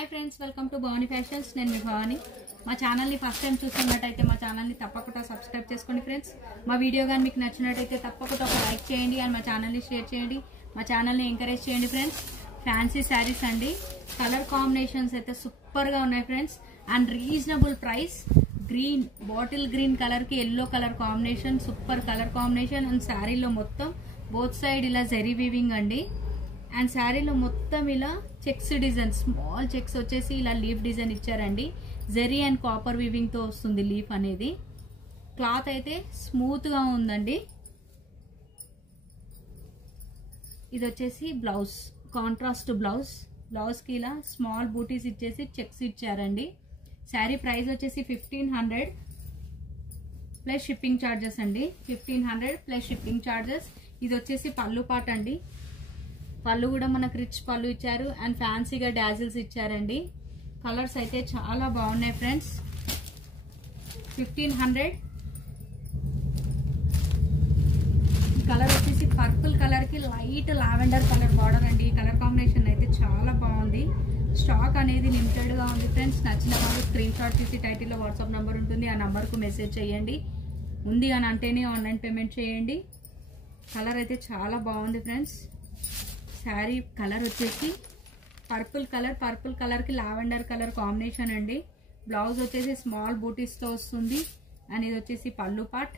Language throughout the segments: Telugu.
hi friends welcome to Bhavani fashions నేను మీ భవాని మా ఛానల్ ని ఫస్ట్ టైం చూస్తున్నట్టయితే మా ఛానల్ ని తప్పకుండా సబ్స్క్రైబ్ చేసుకోండి ఫ్రెండ్స్ మా వీడియో గాని మీకు నచ్చినట్టయితే తప్పకుండా ఒక లైక్ చేయండి అండ్ మా ఛానల్ ని షేర్ చేయండి మా ఛానల్ ని ఎంకరేజ్ చేయండి ఫ్రెండ్స్ ఫ్యాన్సీ సారీస్ అండి కలర్ కాంబినేషన్స్ అయితే సూపర్ గా ఉన్నాయి friends and reasonable price green bottle green colour కి yellow colour combination super colour combination and సారీలో మొత్తం బోత్ సైడ్ ఇలా జరీ వీవింగ్ అండి అండ్ శారీలో మొత్తం ఇలా చెక్స్ డిజైన్ స్మాల్ చెక్స్ వచ్చేసి ఇలా లీఫ్ డిజైన్ ఇచ్చారండి జెరీ అండ్ కాపర్ వీవింగ్ తో వస్తుంది లీఫ్ అనేది క్లాత్ అయితే స్మూత్ గా ఉందండి ఇది వచ్చేసి బ్లౌజ్ కాంట్రాస్ట్ బ్లౌజ్ కి ఇలా స్మాల్ బూటీస్ ఇచ్చేసి చెక్స్ ఇచ్చారండి శారీ ప్రైస్ వచ్చేసి 1500 ప్లస్ షిప్పింగ్ చార్జెస్ అండి 1500 ప్లస్ షిప్పింగ్ చార్జెస్ ఇది వచ్చేసి పళ్ళు పాట అండి పళ్ళు కూడా మనకు రిచ్ పళ్ళు ఇచ్చారు అండ్ ఫ్యాన్సీగా డాజిల్స్ ఇచ్చారండి కలర్స్ అయితే చాలా బాగున్నాయి ఫ్రెండ్స్ 1500 కలర్ వచ్చేసి పర్పుల్ కలర్ కి లైట్ లావెండర్ కలర్ బార్డర్ అండి ఈ కలర్ కాంబినేషన్ అయితే చాలా బాగుంది స్టాక్ అనేది లిమిటెడ్ గా ఉంది ఫ్రెండ్స్ నచ్చిన వాళ్ళు స్క్రీన్ షాట్ తీసి టైటిల్ లో వాట్సాప్ నంబర్ ఉంటుంది ఆ నంబర్ కు మెసేజ్ చేయండి ఉంది అని అంటేనే ఆన్లైన్ పేమెంట్ చేయండి కలర్ అయితే చాలా బాగుంది ఫ్రెండ్స్ శారీ కలర్ వచ్చేసి పర్పుల్ కలర్ కి లావెండర్ కలర్ కాంబినేషన్ అండి బ్లౌజ్ వచ్చేసి స్మాల్ బూటీస్ తో వస్తుంది అండ్ ఇది వచ్చేసి పళ్ళు part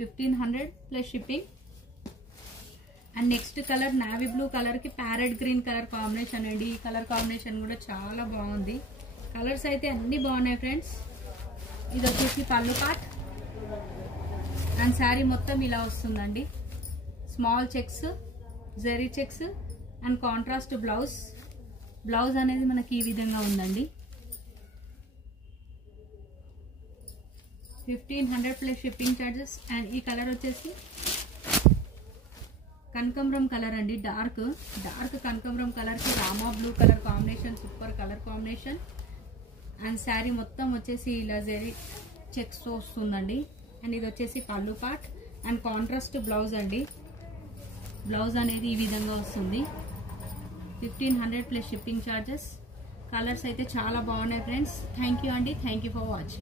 1500 plus shipping and next colour navy blue colour కి ప్యారెట్ గ్రీన్ కలర్ కాంబినేషన్ అండి ఈ కలర్ కాంబినేషన్ కూడా చాలా బాగుంది కలర్స్ అయితే అన్ని బాగున్నాయి ఫ్రెండ్స్ ఇది వచ్చేసి పళ్ళు పార్ట్ అండ్ శారీ మొత్తం ఇలా వస్తుందండి small checks zari checks and contrast blouse అనేది మనకి ఈ విధంగా ఉందండి 1500 ప్లస్ షిప్పింగ్ చార్జెస్ అండ్ ఈ కలర్ వచ్చేసి కనకాంబరం కలర్ అండి డార్క్ కనకాంబరం కలర్ కి Rama blue colour combination super colour combination and sari మొత్తం వచ్చేసి ఇలా జెరీ చెక్స్ తో వస్తుందండి అండ్ ఇది వచ్చేసి పళ్ళు పార్ట్ అండ్ కాంట్రాస్ట్ బ్లౌజ్ అండి బ్లౌజ్ అనేది ఈ విధంగా వస్తుంది 1500 ప్లస్ షిప్పింగ్ చార్జెస్ కలర్స్ అయితే చాలా బాగున్నాయి ఫ్రెండ్స్ థ్యాంక్ యూ అండి థ్యాంక్ యూ ఫర్ వాచింగ్